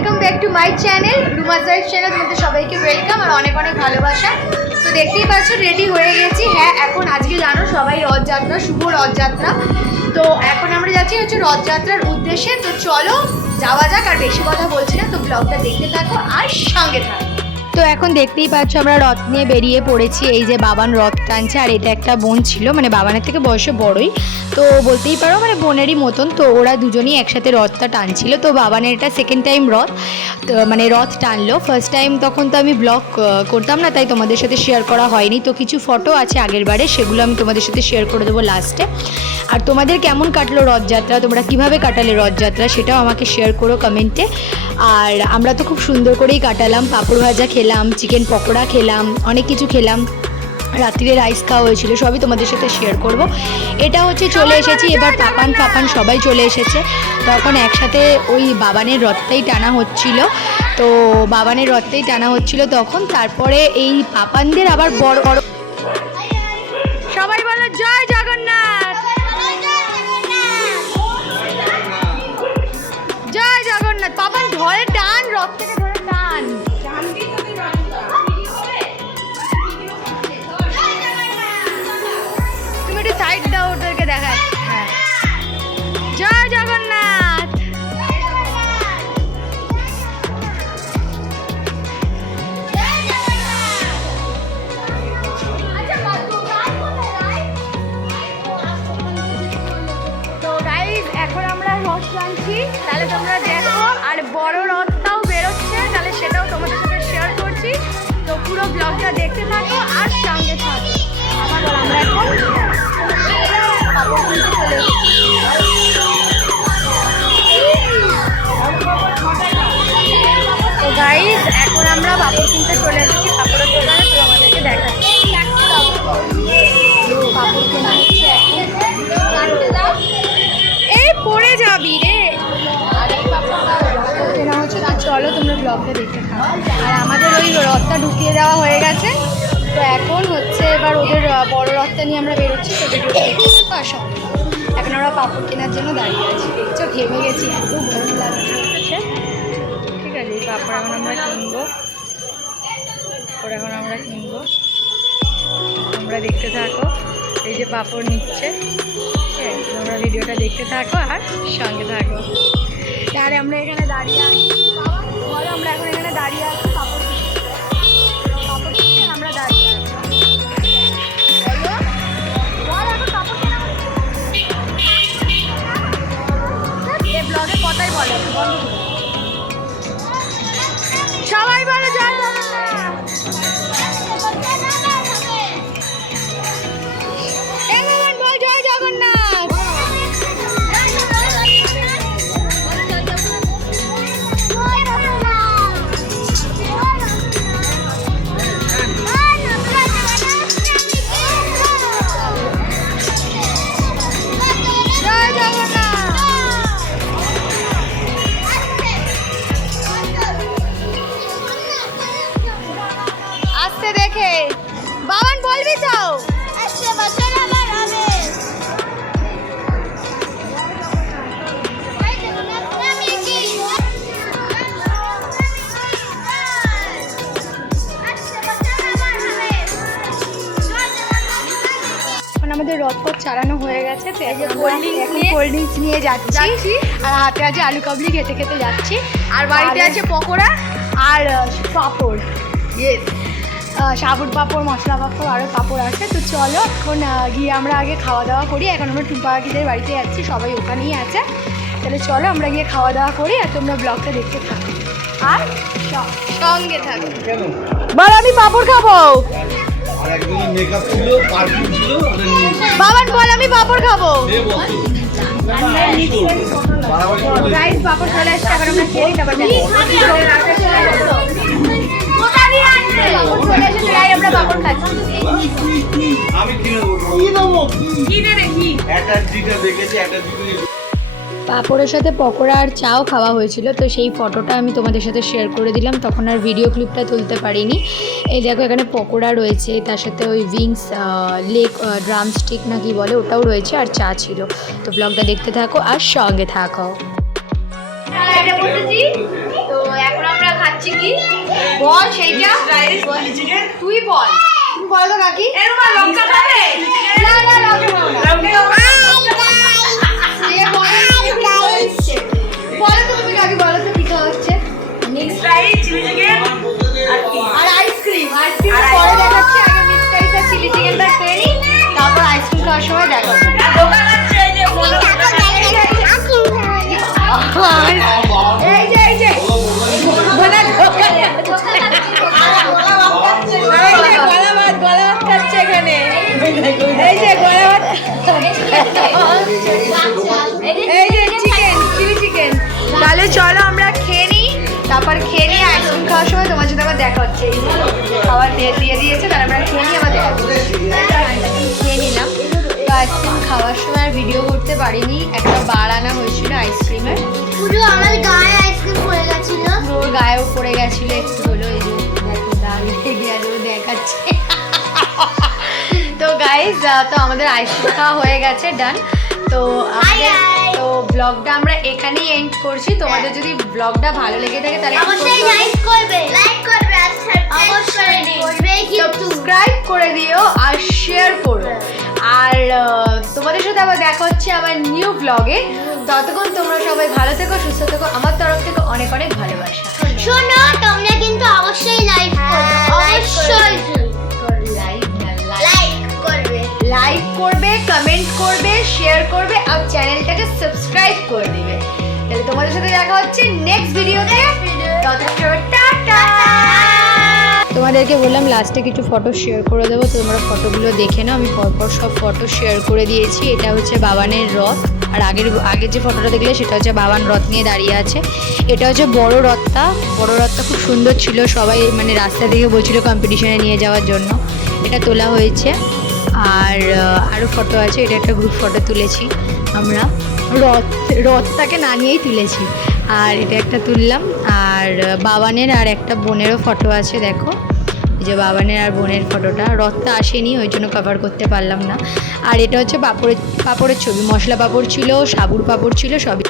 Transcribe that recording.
Welcome back to my channel Ruma জয়ের channel তোমাদের সবাইকে ওয়েলকাম আর অনেক অনেক ভালোবাসা। তো দেখতেই পাচ্ছ রেডি হয়ে গেছি। হ্যাঁ এখন আজকে জানো সবাই রথযাত্রা, শুভ রথযাত্রা। তো এখন আমরা যাচ্ছি হচ্ছে রথযাত্রার উদ্দেশ্যে। তো চলো, যাওয়া যাক, আর বেশি কথা বলছি না। তো ব্লগটা দেখতে থাকো আর সঙ্গে থাকো। তো এখন দেখতেই পাচ্ছ আমরা রথ নিয়ে বেরিয়ে পড়েছি। এই যে বাবান রথ টানছে, আর এটা একটা বোন ছিল মানে বাবানের থেকে বয়সে বড়ই। তো বলতেই পারো মানে বোনেরই মতন, তো ওরা দুজনেই একসাথে রথটা টানছিল। তো বাবানের এটা সেকেন্ড টাইম রথ মানে রথ টানলো। ফার্স্ট টাইম তখন তো আমি ব্লগ করতাম না, তাই তোমাদের সাথে শেয়ার করা হয়নি। তো কিছু ফটো আছে আগের বারে, সেগুলো আমি তোমাদের সাথে শেয়ার করে দেবো লাস্টে আর তোমাদের কেমন কাটলো রথযাত্রা? তোমরা কীভাবে কাটালে রথযাত্রা? সেটাও আমাকে শেয়ার করো কমেন্টে আর আমরা তো খুব সুন্দর করেই কাটালাম, পাঁপড় ভাজা খেলাম চিকেন পকোড়া খেলাম অনেক কিছু খেলাম। রাত্রিরে রাইস খাওয়া হয়েছিল সবই তোমাদের সাথে শেয়ার করব। এটা হচ্ছে চলে এসেছি এবার পাপান পাপান সবাই চলে এসেছে। তখন একসাথে ওই বাবানের রথটাই টানা হচ্ছিল। তো বাবানের রথটাই টানা হচ্ছিল তখন তারপরে এই পাপানদের আবার বড় বড় সবাই বলো জয় জগন্নাথ ওদেরকে দেখা আর আমাদের ওই রথটা ঢুকিয়ে দেওয়া হয়ে গেছে। তো এখন হচ্ছে এবার ওদের বড় রথটা নিয়ে আমরা বেরোচ্ছি, তো আর। এখন আমরা পাপড় কেনার জন্য দাঁড়িয়ে আছি। দেখছ ঘেমে গেছি, এত গরম লাগছে। ঠিক আছে, এই পাপড় এখন আমরা কিনবো। পাপড় এখন আমরা কিনবো। তোমরা দেখতে থাকো, এই যে পাপড় নিচ্ছে। তোমরা ভিডিওটা দেখতে থাকো আর সঙ্গে থাকো। তাহলে আমরা এখানে দাঁড়িয়ে আছি। আমরা এখন এখানে রথপথ চালানো হয়ে গেছে। তো এখন কোল্ড ড্রিঙ্কস নিয়ে কোল্ড ড্রিঙ্কস নিয়ে যাচ্ছি। আর হাতে আছে আলু কাবলি খেতে খেতে যাচ্ছি। আর বাড়িতে আছে পকোড়া? আর পাঁপড়। ইয়েস সাবুর পাঁপড় মশলা পাঁপড় আরও পাঁপড় আছে। তো চলো এখন গিয়ে আমরা আগে খাওয়া দাওয়া করি। এখন আমরা টুম্পাকিদের বাড়িতে যাচ্ছি। সবাই ওখানেই আছে। তাহলে চলো আমরা গিয়ে খাওয়া দাওয়া করি আর তোমরা ব্লগটা দেখতে থাকো। আর স- সঙ্গে থাকো। কেন? বল আমি পাঁপড় খাব। বাবান বল আমি পাঁপড় খাব। পাপড় চলে আমরা খেয়ে তারপর আমি কিনে দেবো। একটা দেখেছি একটা দিটা পাঁপড়ের সাথে পকোড়া আর চাও খাওয়া হয়েছিল তো সেই ফটোটা আমি তোমাদের সাথে শেয়ার করে দিলাম। তখন আর ভিডিও ক্লিপটা তুলতে পারিনি। এই দেখো এখানে পকোড়া রয়েছে তার সাথে ওই উইংস লেক ড্রাম স্টিক না কি বলে ওটাও রয়েছে আর চা ছিল। তো ব্লগটা দেখতে থাকো আর সঙ্গে থাকো। তো বল তুই বল। তুমি বল তো কাকি। লঙ্কা খাবে? না না। লঙ্কা চিকেন চিলি চিকেন তাহলে চলো আমরা খেয়ে নিই, তারপর খেয়ে নিয়ে আইসক্রিম খাওয়ার সময় তোমার সাথে আবার দেখা হচ্ছে। খাবার দিয়ে দিয়ে দিয়েছে আমরা খেয়ে খাওয়ার সময় আর ভিডিও করতে পারিনি। একটা বার আনা হয়েছিল আইসক্রিমের পুরো আমার গায়ে আইসক্রিম পড়ে গেছিল। ওর গায়েও পড়ে গেছিল একটু হলো এই যে দেখো লেগে গেল দেখাচ্ছে। তো গাইজ তো আমাদের আইসক্রিম খাওয়া হয়ে গেছে ডান তো. তো ব্লগটা আমরা এখানেই এন্ড করছি। তোমাদের যদি ব্লগটা ভালো লেগে থাকে তাহলে অবশ্যই লাইক করবে। লাইক করবে আর অবশ্যই করবে। কিন্তু। সাবস্ক্রাইব করে দিও আর শেয়ার করো। আর দেখা হচ্ছে আমার নিউ ব্লগে ততক্ষণ তোমরা সবাই ভালো থেকো সুস্থ থেকো। আমার তরফ থেকে অনেক অনেক ভালোবাসা। শোনো তোমরা কিন্তু অবশ্যই লাইক করবে। অবশ্যই। লাইক করবে। কমেন্ট করবে শেয়ার করবে আর চ্যানেলটাকে সাবস্ক্রাইব করে দিবে। তাহলে তোমাদের সাথে দেখা হচ্ছে নেক্সট ভিডিওতে ততক্ষণ তোমাদেরকে বললাম লাস্টে কিছু ফটো শেয়ার করে দেবো। তোমরা ফটোগুলো দেখে নাও। আমি পরপর সব ফটো শেয়ার করে দিয়েছি। এটা হচ্ছে বাবানের রথ। আর আগের আগের যে ফটোটা দেখলে, সেটা হচ্ছে বাবান রথ নিয়ে দাঁড়িয়ে আছে। এটা হচ্ছে বড় রথটা। বড় রথটা খুব সুন্দর ছিল। সবাই মানে রাস্তা থেকে বলছিল কম্পিটিশনে নিয়ে যাওয়ার জন্য। এটা তোলা হয়েছে। আর আরও ফটো আছে। এটা একটা গ্রুপ ফটো তুলেছি আমরা। রথ, রথটাকে না নিয়েই তুলেছি। আর এটা একটা তুললাম। আর, বাবানের আর একটা বোনেরও ফটো আছে, দেখো। যে বাবানের আর বোনের ফটোটা, রথটা আসেনি, ওই জন্য কভার করতে পারলাম না। আর এটা হচ্ছে পাপড়ের পাপড়ের ছবি, মশলা পাপড় ছিল, সাবুর পাপড় ছিল, সবই